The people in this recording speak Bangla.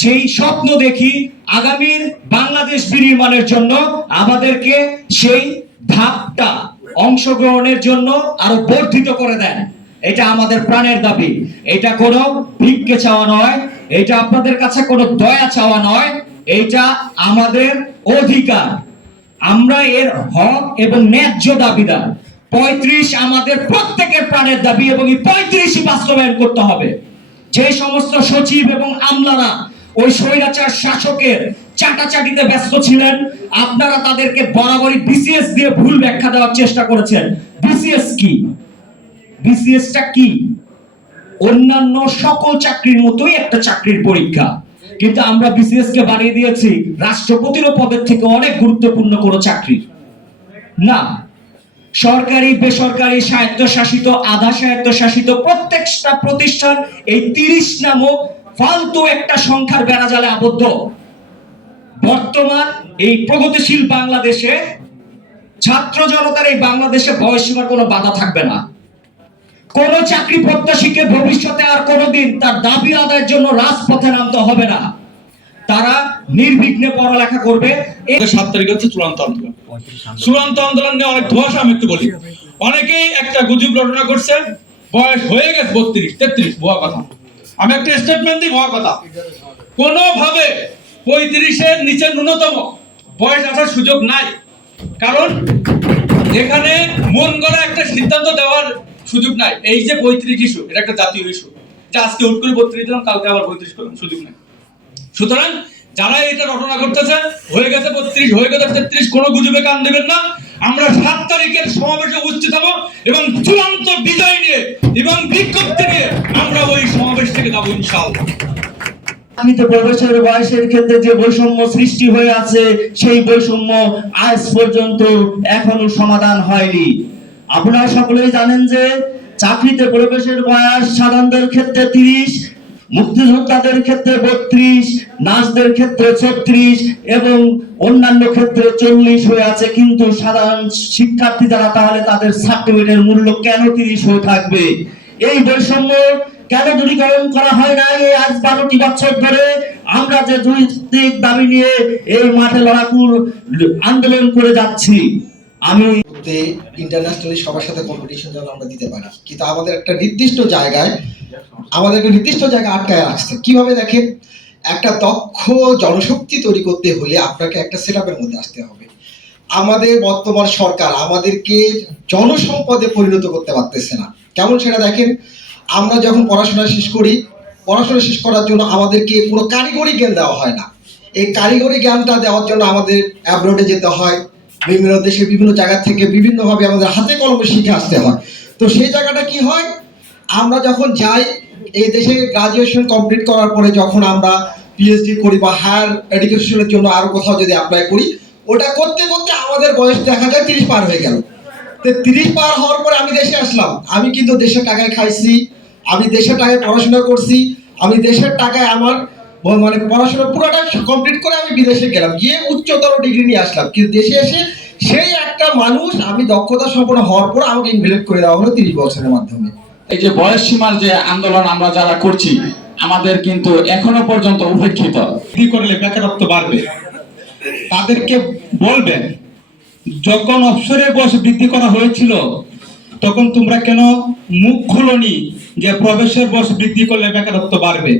যেই স্বপ্ন দেখি আগামীর বাংলাদেশ বিনির্মাণের জন্য, আমাদেরকে সেই ধাপটা অংশগ্রহণের জন্য আরো বর্ধিত করে দেন। এটা আমাদের প্রাণের দাবি। এটা কোনো ভিক্ষে চাওয়া নয়, এটা আপনাদের কাছে কোনো দয়া চাওয়া নয়, এটা আমাদের অধিকার। আমরা এর হক এবং ন্যায্য দাবিদার। 35 আমাদের প্রত্যেকের প্রাণের দাবি এবং এই 35ই বাস্তবায়ন করতে হবে। যে সমস্ত সচিব এবং আমলারা ওই স্বৈরাচার শাসকের চাটাচাটিতে ব্যস্ত ছিলেন, আপনারা তাদেরকে বরাবরই বিসিএস দিয়ে ভুল ব্যাখ্যা দেওয়ার চেষ্টা করেছেন। বিসিএস কি? বিসিএসটা কি? অন্যান্য সকল চাকরির মতোই একটা চাকরির পরীক্ষা, কিন্তু আমরা বিসিএস কে বানিয়ে দিয়েছি রাষ্ট্রপতির পদের থেকে অনেক গুরুত্বপূর্ণ কোনো চাকরি না। সরকারি, বেসরকারি, স্বায়ত্তশাসিত, আধা স্বায়ত্তশাসিত প্রত্যেকটা প্রতিষ্ঠান এই 30 নামক ফালতু একটা সংখ্যার বেড়াজালে আবদ্ধ। বর্তমান এই প্রগতিশীল বাংলাদেশে, ছাত্র জনতার এই বাংলাদেশে বয়সসীমার কোনো বাধা থাকবে না। কোন চাকরি প্রত্যাশীকে ভবিষ্যতে আর কোনোদিন তার দাবি আদায়ের জন্য রাজপথে নামতে হবে না। তারা নির্বিঘ্নে পড়ালেখা করবে। 7 তারিখ হচ্ছে চূড়ান্ত আন্দোলন। চূড়ান্ত আন্দোলন নিয়ে অনেক ধোঁয়াশা আমি একটু বলি। অনেকেই একটা গুজব রটনা করছে, বয়স হয়ে গেছে 32, 33, ভুয়া কথা। আমি একটা স্টেটমেন্ট দিই, ভুয়া কথা। কোনোভাবে 35-এর নিচে ন্যূনতম বয়স আসার সুযোগ নাই। কারণ এখানে মন গড়া একটা সিদ্ধান্ত দেওয়ার সুযোগ নাই। এই যে 35 ইস্যু, এটা একটা জাতীয় ইস্যু, যে আজকে হুট করে 32 দিলাম, কালকে আবার 35 করলাম, সুযোগ নাই। সুতরাং যারা এটা রটনা করতেছে, হয়ে গেছে 32, হয়ে গেছে 33, কোনো গুজবে কান দেবেন না। আমরা 7 তারিখের সমাবেশে উপস্থিত হব এবং চূড়ান্ত বিজয় নিয়ে এবং বিজ্ঞপ্তি নিয়ে আমরা ওই সমাবেশ থেকে যাবো ইনশাআল্লাহ। চাকরিতে প্রবেশের বয়সের ক্ষেত্রে যে বৈষম্য সৃষ্টি হয়ে আছে, সেই বৈষম্য আজ পর্যন্ত এখনো সমাধান হয়নি। আপনারা সকলেই জানেন যে চাকরিতে প্রবেশের বয়স সাধারণদের ক্ষেত্রে 30, মুক্তিযোদ্ধাদের ক্ষেত্রে 32, নার্সদের ক্ষেত্রে 36 এবং অন্যান্য ক্ষেত্রে 40 হয়ে আছে। কিন্তু সাধারণ শিক্ষার্থী যারা, তাহলে তাদের সার্টিফিকেটের মূল্য কেন 30 হয়ে থাকবে? এই বৈষম্য কেন দূরীকরণ করা হয় না? এই আজ 12টি বছর ধরে আমরা যে যৌক্তিক দাবি নিয়ে এই মাঠে লড়াকু আন্দোলন করে যাচ্ছি। আমি ইন্টারন্যাশনালি সবার সাথে কম্পিটিশন যেন আমরা দিতে পারি, কিন্তু আমাদের একটা নির্দিষ্ট জায়গায় আটকায় রাখছে। কিভাবে দেখেন, একটা দক্ষ জনশক্তি তৈরি করতে হলে আপনাকে একটা সেটআপের মধ্যে আসতে হবে। আমাদের বর্তমান সরকার আমাদেরকে জনসম্পদে পরিণত করতে পারতেছে না। কেমন সেটা দেখেন, আমরা যখন পড়াশোনা শেষ করার জন্য আমাদেরকে পুরো কারিগরি জ্ঞান দেওয়া হয় না। এই কারিগরি জ্ঞানটা দেওয়ার জন্য আমাদের অ্যাব্রোডে যেতে হয়, বিভিন্ন দেশে বিভিন্ন জায়গা থেকে বিভিন্নভাবে আমাদের হাতে কলমে শিখে আসতে হয়। তো সেই জায়গাটা কি হয়, আমরা যখন যাই এই দেশে গ্রাজুয়েশন কমপ্লিট করার পরে যখন আমরা পিএইচডি করি বা হায়ার এডুকেশনের জন্য আরো কোথাও যদি অ্যাপ্লাই করি, ওটা করতে করতে আমাদের বয়স দেখা যায় 30 পার হয়ে গেল। তো 30 পার হওয়ার পরে আমি দেশে আসলাম। আমি কিন্তু দেশের টাকায় খাইছি, আমি দেশের টাকায় পড়াশোনা করছি, আমি দেশের টাকায় আমার মানে পড়াশোনা পুরোটা কমপ্লিট করে আমি বিদেশে গেলাম, গিয়ে উচ্চতর ডিগ্রি নিয়ে আসলাম। কিন্তু দেশে এসে সেই একটা মানুষ আমি দক্ষতা সম্পন্ন হওয়ার পর আমাকে ইনভ্যালিড করে দেওয়া হলো 30 বছরের মাধ্যমে। এই যে বয়স সীমার যে আন্দোলন আমরা যারা করছি, আমাদের কিন্তু এখনো পর্যন্ত উপেক্ষিত। কি করলে বেকারত্ব বাড়বে, তাদেরকে বলবেন যখন অবসরের বয়স বৃদ্ধি করা হয়েছিল তখন তোমরা কেন মুখ খুলোনি যে প্রবেশের বয়স বৃদ্ধি করলে বেকারত্ব বাড়বে?